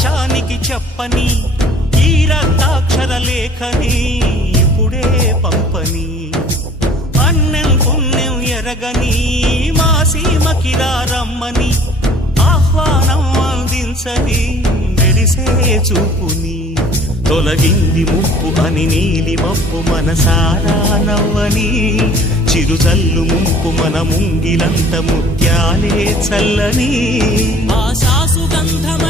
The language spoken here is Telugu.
ఆకాశానికి చెప్పని ఈ రక్తాక్షర లేఖని ఇప్పుడే పంపని అన్నం పుణ్యం ఎరగని మా సీమకిరా రమ్మని ఆహ్వానం అందించని మెరిసే చూపుని తొలగింది ముప్పు అని నీలి మప్పు మనసారా నవ్వని చిరుజల్లు ముంపు మన ముంగిలంత ముత్యాలే చల్లని ఆశా సుగంధమ